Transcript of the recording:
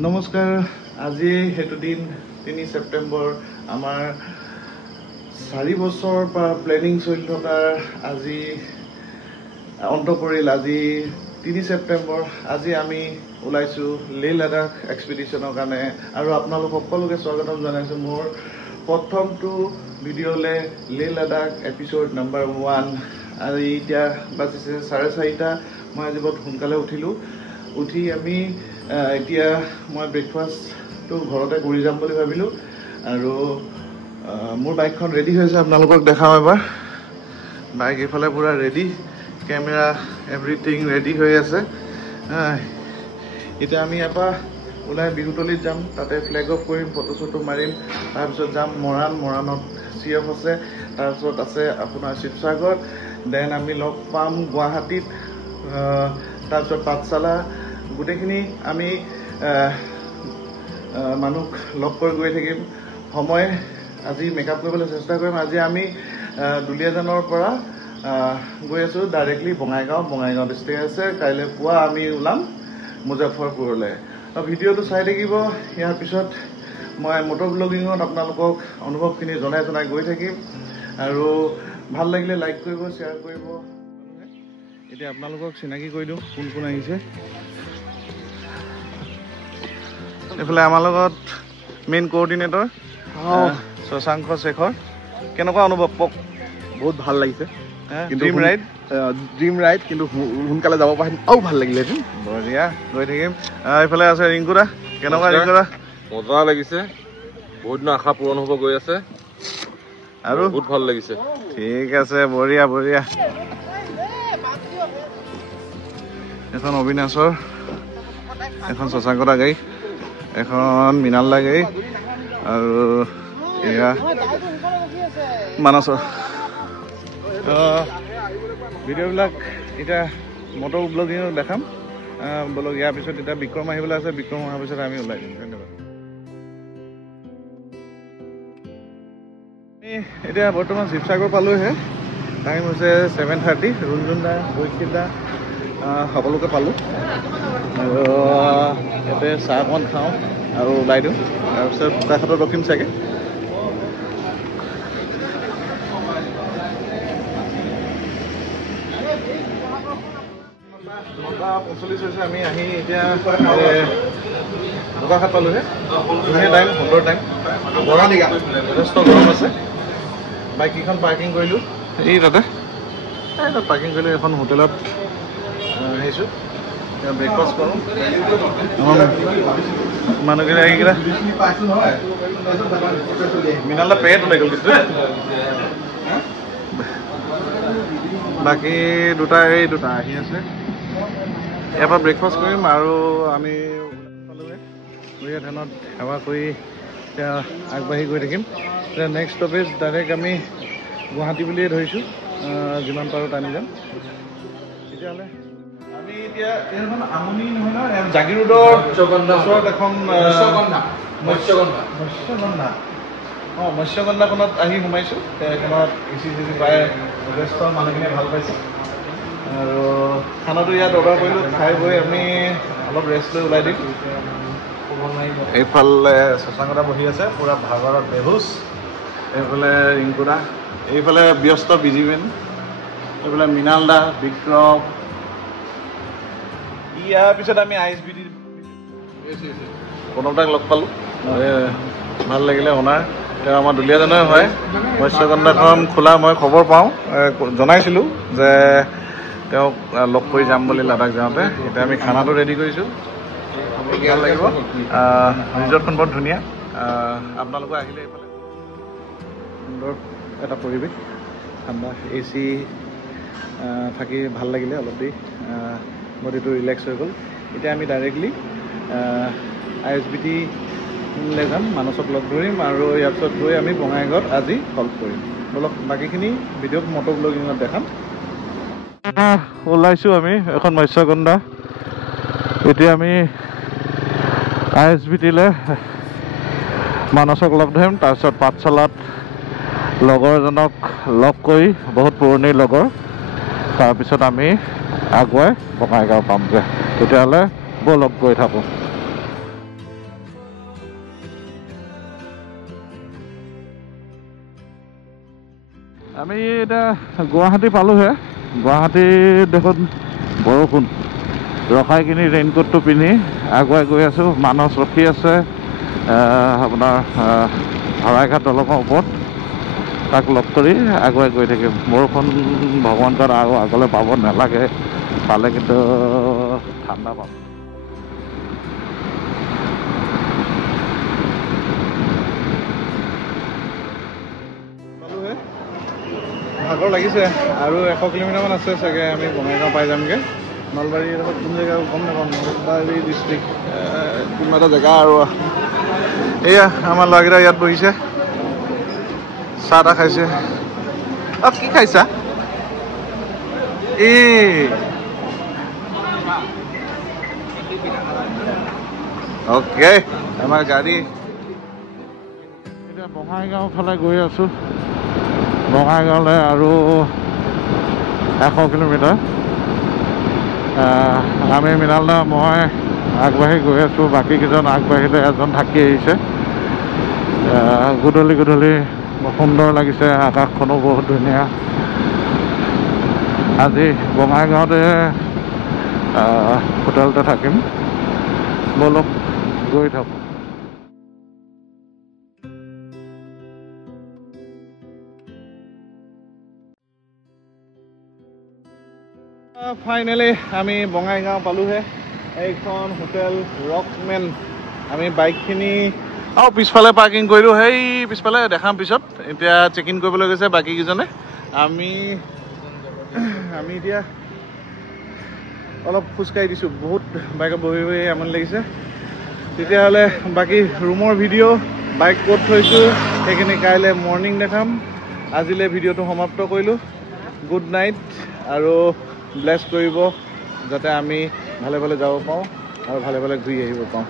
নমস্কাৰ আজি হেতু দিন 3 সেপ্টেম্বৰ আমাৰ 4 বছৰ পৰা প্লেনিং চলি থকাৰ আজি অন্ত পৰিল আজি 3 সেপ্টেম্বৰ আজি আমি ওলাইছো লেহ লাডাখ এক্সপিডিশনৰ কাৰণে আৰু আপোনালোক সকলোকে স্বাগতম জনাইছো মোৰ প্ৰথমটো ভিডিঅ'লে লেহ লাডাখ এপিসোড নম্বৰ 1 আজি এতিয়া বাজিছে 4:30 মই আজি বহুত সোনকালে উঠি আমি এতিয়া মই ব্ৰেকফাষ্টটো ঘৰতে কৰি যাম বুলি ভাবিলোঁ আৰু মোৰ বাইকখন ৰেডি হৈছে আপোনালোকক দেখাওঁ এবাৰ বাইক এইফালে পুৰা ৰেডি কেমেৰা এভৰিথিং ৰেডি হৈ আছে এতিয়া আমি ইয়াৰপৰা ওলাই বিহুতলিত যাম তাতে ফ্লেগ অফ কৰিম ফটো চটো মাৰিম তাৰপিছত যাম মৰাণত CF আছে তাৰপিছত আছে আপোনাৰ শিৱসাগৰ দেন আমি লগ পাম গুৱাহাটীত তাৰপিছত পাঠশালা গোটেইখিনি আমি মানুহ লগ কৰি গৈ থাকিম সময় আজি মেকআপ কৰিবলৈ চেষ্টা কৰিম আজি আমি দুলীয়াজানৰ পৰা গৈ আছো ডাইৰেক্টলি বঙাইগাঁও ষ্টে আছে কাইলৈ পুৱা আমি ওলাম মুজাফৰপুৰলৈ ভিডিঅ'টো চাই থাকিব ইয়াৰ পিছত মই মটৰ ব্লগিঙত আপোনালোকক অনুভৱখিনি জনাই গৈ থাকিম আৰু ভাল লাগিলে লাইক কৰিব শ্বেয়াৰ কৰিব এতিয়া আপোনালোকক চিনাকি কৰি দিওঁ কোন আহিছে এইফালে আমাৰ লগত মেইন কোঅৰ্ডিনেটৰ শশাংক শেখৰ কেনেকুৱা অনুভৱ কওক বহুত ভাল লাগিছে ড্ৰিম ৰাইড কিন্তু সোনকালে যাব পাৰিম আৰু ভাল লাগিলে বঢ়িয়া গৈ থাকিম এইফালে আছে ৰিংকুদা কেনেকুৱা ৰিংকুদা মজা লাগিছে বহুত দিনৰ আশা পূৰণ হ'ব গৈ আছে আৰু বহুত ভাল লাগিছে ঠিক আছে বঢ়িয়া এখন অবিনাশৰ এখন শশাংকদা গাড়ী এখন মৃণালদা গাড়ী আৰু এয়া মানসৰ ভিডিঅ'বিলাক এতিয়া মটৰ ব্লগিঙত দেখাম ব্লগ ইয়াৰ পিছত এতিয়া বিক্ৰম আহিবলৈ আছে বিক্ৰম অহাৰ পিছত আমি ওলাই দিম ধন্যবাদ এতিয়া বৰ্তমান শিৱসাগৰ পালোহে টাইম হৈছে 7:30 ৰুণজুনদা বৈশিকদা সকলোকে পালোঁ আৰু ইয়াতে চাহ অকণ খাওঁ আৰু ওলাই দিওঁ তাৰপিছত বোকাখাতত ৰখিম চাগে নটা 45 হৈছে আমি আহি এতিয়া বোকাখাত পালোঁহে ধুনীয়া টাইম সুন্দৰ টাইম যথেষ্ট গৰম আছে বাইককেইখন পাৰ্কিং কৰিলোঁ এই তাতে পাৰ্কিং কৰিলোঁ এখন হোটেলত আহিছোঁ ব্ৰেকফাষ্ট কৰোঁ মানুহকেইটা এইকেইটা মৃণালদা পেট ওলাই গ'ল কিন্তু বাকী দুটা আহি আছে ইয়াৰ পৰা ব্ৰেকফাষ্ট কৰিম আৰু আমি বঢ়িয়া ধানত সেৱা কৰি এতিয়া আগবাঢ়ি গৈ থাকিম এতিয়া নেক্সট ষ্টপেজ ডাইৰেক্ট আমি গুৱাহাটী বুলিয়ে ধৰিছোঁ যিমান পাৰোঁ টানি যাম তেতিয়াহ'লে আমি এতিয়া এইখন আমনি নহয় ন জাগিৰোডৰ ওচৰত এখন মৎস্যগন্ধাখনত আহি সোমাইছোঁ এইখনত AC পাই যথেষ্ট মানুহখিনিয়ে ভাল পাইছে আৰু খানাটো ইয়াত অৰ্ডাৰ কৰিলোঁ খাই বৈ আমি অলপ ৰেষ্ট লৈ ওলাই দিম এইফালে শশাংকদা বহি আছে পূৰা ভাগৰত বেহুচ এইফালে ৰিংকুদা এইফালে ব্যস্ত বিজিমেন এইফালে মৃণালদা বিক্ৰম ইয়াৰ পিছত আমি ISBT প্ৰণৱদাক লগ পালোঁ ভাল লাগিলে অনাৰ তেওঁ আমাৰ দুলীয়াজানৰে হয় মৎস্যগন্ধাখন খোলা মই খবৰ পাওঁ জনাইছিলোঁ যে তেওঁক লগ কৰি যাম বুলি লাডাখ যাওঁতে এতিয়া আমি খানাটো ৰেডি কৰিছোঁ ভাল লাগিব ৰিজৰ্টখন বৰ ধুনীয়া আপোনালোকে আহিলে এইফালে সুন্দৰ এটা পৰিৱেশ ঠাণ্ডা AC থাকি ভাল লাগিলে অলপ দেৰি বডিটো ৰিলেক্স হৈ গ'ল এতিয়া আমি ডাইৰেক্টলি ISBTলৈ যাম মানসক লগ ধৰিম আৰু ইয়াৰ পিছত গৈ আমি বঙাইগাঁৱত আজি হল্ট কৰিম অলপ বাকীখিনি ভিডিঅ'ত মটৰ ব্লগিঙত দেখাম ওলাইছোঁ আমি এখন মৎস্যগন্ধা এতিয়া আমি ISBTলৈ মানসক লগ ধৰিম তাৰপিছত পাঠশালাত লগৰ এজনক লগ কৰি বহুত পুৰণি লগৰ তাৰপিছত আমি আগুৱাই বঙাইগাঁও পামগৈ তেতিয়াহ'লে ব'লক গৈ থাকোঁ আমি এতিয়া গুৱাহাটী পালোহে গুৱাহাটীত দেখোন বৰষুণ ৰখাই কিনি ৰেইনকোটটো পিন্ধি আগুৱাই গৈ আছোঁ মানস ৰখি আছে আপোনাৰ শৰাইঘাট দলঙৰ ওপৰত তাক লগ কৰি আগুৱাই গৈ থাকিম বৰষুণ ভগৱান কৰা আৰু আগলৈ পাব নালাগে পালে কিন্তু ঠাণ্ডা পাম ভাগৰ লাগিছে আৰু 100 কিলোমিটাৰমান আছে চাগে আমি বঙাইগাঁও পাই যামগৈ নলবাৰী এডোখৰত কোন জেগা গম নাপাম নলবাৰী ডিষ্ট্ৰিক্ট কোনোবা এটা জেগা আৰু এয়া আমাৰ ল'ৰাকেইটা ইয়াত বহিছে চাহ তাহ খাইছে কি খাইছা অ'কে আমাৰ গাড়ী এতিয়া বঙাইগাঁও ফালে গৈ আছোঁ বঙাইগাঁৱলৈ আৰু 100 কিলোমিটাৰ আমি মৃণাল দা মই আগবাঢ়ি গৈ আছোঁ বাকীকেইজন আগবাঢ়িলে এজন থাকি আহিছে গধূলি গধূলি সুন্দৰ লাগিছে আকাশখনো বহুত ধুনীয়া আজি বঙাইগাঁৱতে হোটেলতে থাকিম বলক গৈ থাকোঁ ফাইনেলি আমি বঙাইগাঁও পালোহে এইখন হোটেল ৰকমেন আমি বাইকখিনি পিছফালে পাৰ্কিং কৰিলোঁ সেই পিছফালে দেখাম পিছত এতিয়া চেক ইন কৰিবলৈ গৈছে বাকীকেইজনে আমি এতিয়া অলপ খোজকাঢ়ি দিছোঁ বহুত বাইকত বহি বহি আমনি লাগিছে তেতিয়াহ'লে বাকী ৰুমৰ ভিডিঅ' বাইক ক'ত থৈছোঁ সেইখিনি কাইলৈ মৰ্ণিং দেখাম আজিলৈ ভিডিঅ'টো সমাপ্ত কৰিলোঁ গুড নাইট আৰু ব্লেছ কৰিব যাতে আমি ভালে ভালে যাব পাৰোঁ আৰু ভালে ভালে ঘূৰি আহিব পাৰোঁ